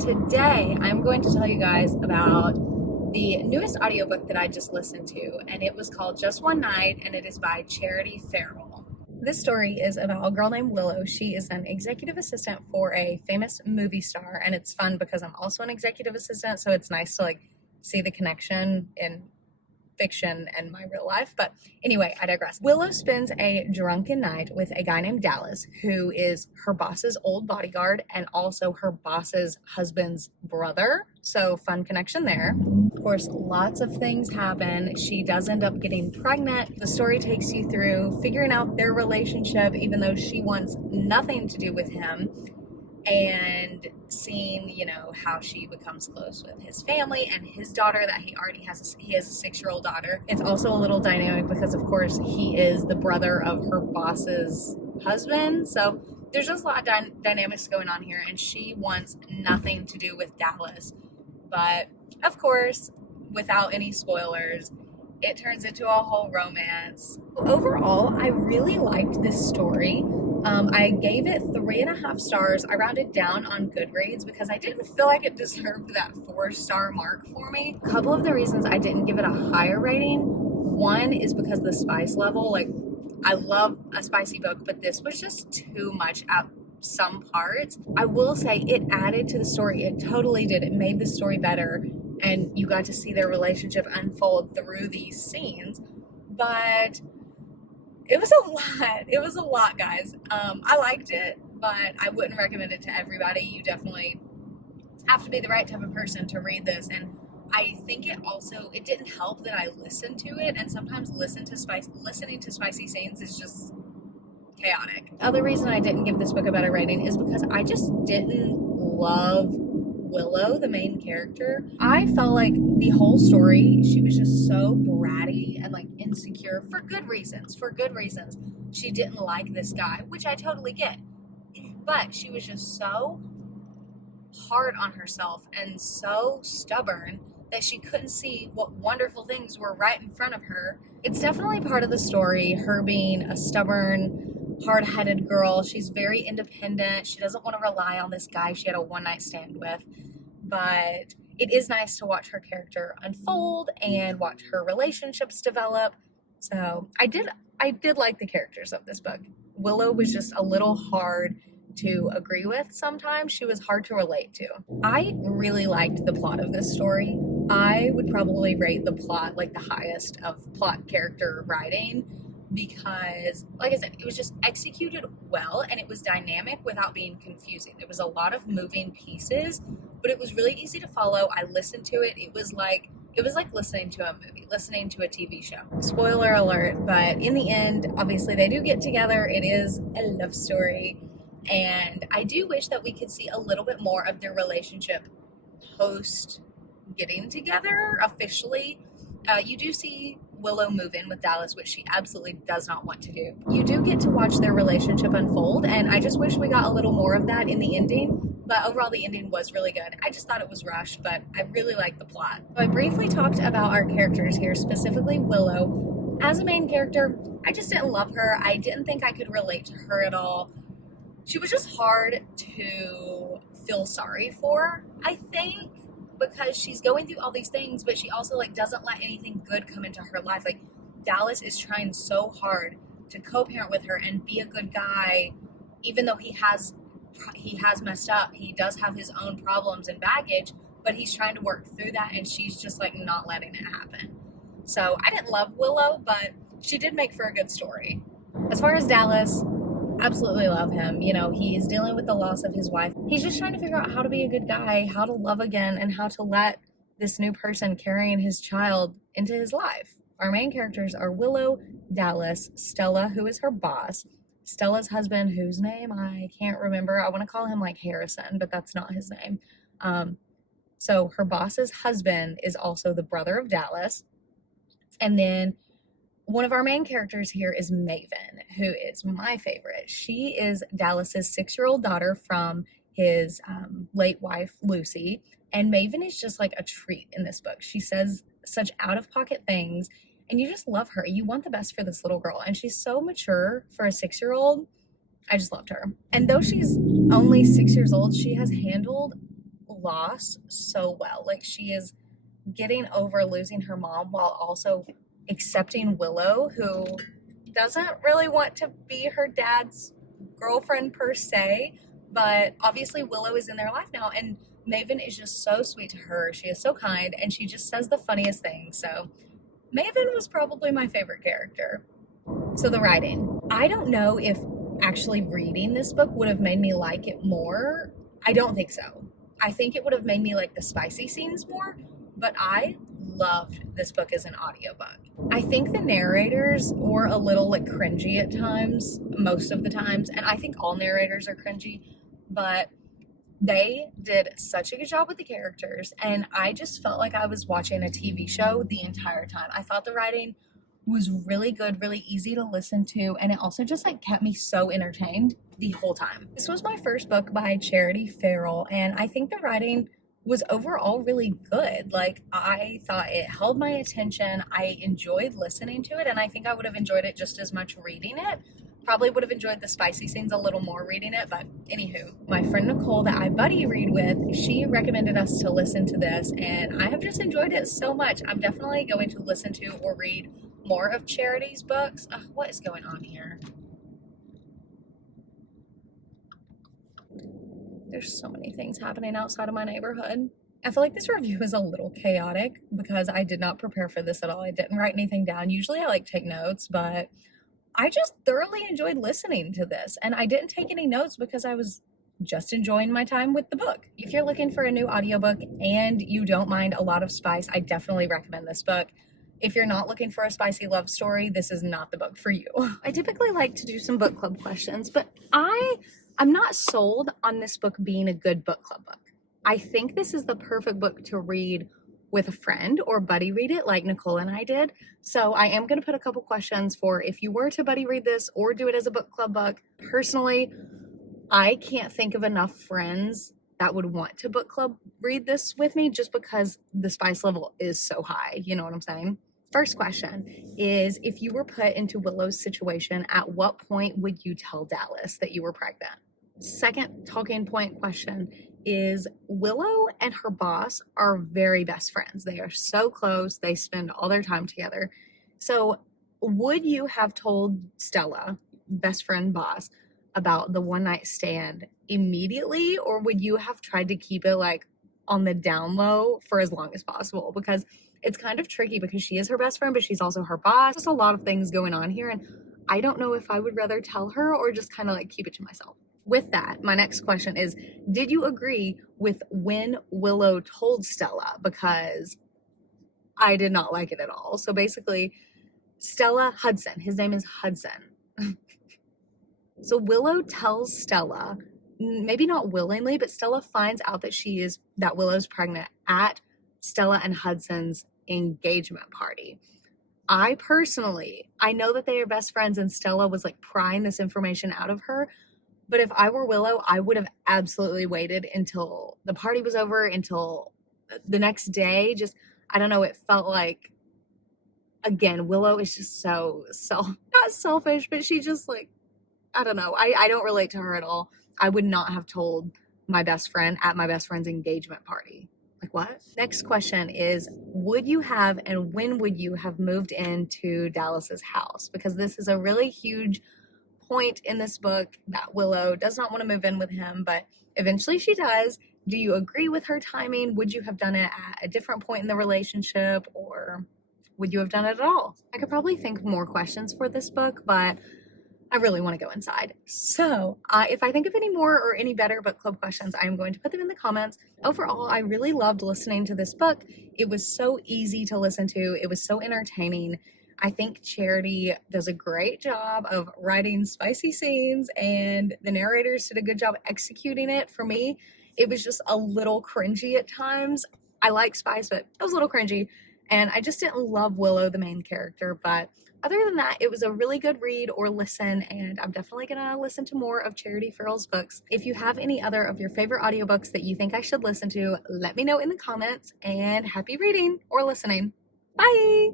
Today, I'm going to tell you guys about the newest audiobook that I just listened to, and it was called Just One Night, and it is by Charity Ferrell. This story is about a girl named Willow. She is an executive assistant for a famous movie star, and it's fun because I'm also an executive assistant, so it's nice to see the connection in fiction and my real life. But anyway, I digress. Willow spends a drunken night with a guy named Dallas, who is her boss's old bodyguard and also her boss's husband's brother. So fun connection there. Of course, lots of things happen. She does end up getting pregnant. The story takes you through figuring out their relationship, even though she wants nothing to do with him, and seeing, how she becomes close with his family and his daughter that he already has. He has a 6-year-old daughter. It's also a little dynamic because, of course, he is the brother of her boss's husband. So there's just a lot of dynamics going on here, and she wants nothing to do with Dallas. But, of course, without any spoilers, it turns into a whole romance. Overall, I really liked this story. I gave it 3.5 stars. I rounded down on GoodReads because I didn't feel like it deserved that 4-star mark for me. A couple of the reasons I didn't give it a higher rating, one is because the spice level, I love a spicy book, but this was just too much at some parts. I will say it added to the story. It totally did. It made the story better, and you got to see their relationship unfold through these scenes. But it was a lot. It was a lot, guys. I liked it, but I wouldn't recommend it to everybody. You definitely have to be the right type of person to read this. And I think it didn't help that I listened to it, and sometimes listening to spicy scenes is just chaotic. The other reason I didn't give this book a better rating is because I just didn't love Willow, the main character. I felt like the whole story, she was just so bratty and insecure for good reasons. She didn't like this guy, which I totally get. But she was just so hard on herself and so stubborn that she couldn't see what wonderful things were right in front of her. It's definitely part of the story, her being a stubborn, hard-headed girl. She's very independent. She doesn't want to rely on this guy she had a one-night stand with. But it is nice to watch her character unfold and watch her relationships develop. So I did like the characters of this book. Willow was just a little hard to agree with sometimes. She was hard to relate to. I really liked the plot of this story. I would probably rate the plot the highest of plot character writing because, like I said, it was just executed well and it was dynamic without being confusing. There was a lot of moving pieces, but it was really easy to follow. I listened to it. It was like listening to a movie, listening to a TV show. Spoiler alert, but in the end, obviously they do get together. It is a love story. And I do wish that we could see a little bit more of their relationship post getting together officially. You do see Willow move in with Dallas, which she absolutely does not want to do. You do get to watch their relationship unfold, and I just wish we got a little more of that in the ending. But overall, the ending was really good. I just thought it was rushed, but I really liked the plot. So I briefly talked about our characters here, specifically Willow. As a main character, I just didn't love her. I didn't think I could relate to her at all. She was just hard to feel sorry for, I think, because she's going through all these things, but she also doesn't let anything good come into her life. Dallas is trying so hard to co-parent with her and be a good guy, even though he has messed up. He does have his own problems and baggage, but he's trying to work through that, and she's just not letting it happen. So I didn't love Willow, but she did make for a good story. As far as Dallas, absolutely love him. He is dealing with the loss of his wife. He's just trying to figure out how to be a good guy, how to love again, and how to let this new person carrying his child into his life. Our main characters are Willow, Dallas, Stella, who is her boss, Stella's husband, whose name I can't remember. I want to call him Harrison, but that's not his name. So her boss's husband is also the brother of Dallas. And then one of our main characters here is Maven, who is my favorite. She is Dallas's 6-year-old daughter from his late wife, Lucy. And Maven is just a treat in this book. She says such out-of-pocket things, and you just love her. You want the best for this little girl. And she's so mature for a 6-year-old. I just loved her. And though she's only 6 years old, she has handled loss so well. Like, she is getting over losing her mom while also accepting Willow, who doesn't really want to be her dad's girlfriend per se, but obviously Willow is in their life now, and Maven is just so sweet to her. She is so kind, and she just says the funniest things. So Maven was probably my favorite character. So the writing. I don't know if actually reading this book would have made me like it more. I don't think so. I think it would have made me like the spicy scenes more, but I loved this book as an audiobook. I think the narrators were a little like cringy at times, most of the times, and I think all narrators are cringy, but they did such a good job with the characters, and I just felt like I was watching a TV show the entire time. I thought the writing was really good, really easy to listen to, and it also just like kept me so entertained the whole time. This was my first book by Charity Ferrell, and I think the writing was overall really good. Like, I thought it held my attention. I enjoyed listening to it, and I think I would have enjoyed it just as much reading it. Probably would have enjoyed the spicy scenes a little more reading it, but anywho, my friend Nicole that I buddy read with, she recommended us to listen to this, and I have just enjoyed it so much. I'm definitely going to listen to or read more of Charity's books. What is going on here? There's so many things happening outside of my neighborhood. I feel like this review is a little chaotic because I did not prepare for this at all. I didn't write anything down. Usually I like take notes, but I just thoroughly enjoyed listening to this, and I didn't take any notes because I was just enjoying my time with the book. If you're looking for a new audiobook and you don't mind a lot of spice, I definitely recommend this book. If you're not looking for a spicy love story, this is not the book for you. I typically like to do some book club questions, but I'm not sold on this book being a good book club book. I think this is the perfect book to read with a friend or buddy read it like Nicole and I did. So I am going to put a couple questions for if you were to buddy read this or do it as a book club book. Personally, I can't think of enough friends that would want to book club read this with me just because the spice level is so high. You know what I'm saying? First question is, if you were put into Willow's situation, at what point would you tell Dallas that you were pregnant? Second talking point question is, Willow and her boss are very best friends. They are so close. They spend all their time together. So would you have told Stella, best friend boss, about the one night stand immediately, or would you have tried to keep it like on the down low for as long as possible? Because it's kind of tricky because she is her best friend, but she's also her boss. Just a lot of things going on here, and I don't know if I would rather tell her or just kind of like keep it to myself. With that, my next question is, did you agree with when Willow told Stella? Because I did not like it at all. So basically, Stella Hudson, his name is Hudson. So Willow tells Stella, maybe not willingly, but Stella finds out that Willow's pregnant at Stella and Hudson's engagement party. I know that they are best friends and Stella was like prying this information out of her. But if I were Willow, I would have absolutely waited until the party was over, until the next day. Just, I don't know, it felt like, again, Willow is just so not selfish, but she just like, I don't know. I don't relate to her at all. I would not have told my best friend at my best friend's engagement party. Like, what? Next question is, would you have and when would you have moved into Dallas's house? Because this is a really huge point in this book that Willow does not want to move in with him, but eventually she does. Do you agree with her timing? Would you have done it at a different point in the relationship, or would you have done it at all? I could probably think of more questions for this book, but I really want to go inside. So if I think of any more or any better book club questions, I'm going to put them in the comments. Overall, I really loved listening to this book. It was so easy to listen to. It was so entertaining. I think Charity does a great job of writing spicy scenes, and the narrators did a good job executing it. For me, it was just a little cringy at times. I like spice, but it was a little cringy, and I just didn't love Willow, the main character. But other than that, it was a really good read or listen, and I'm definitely going to listen to more of Charity Ferrell's books. If you have any other of your favorite audiobooks that you think I should listen to, let me know in the comments, and happy reading or listening. Bye!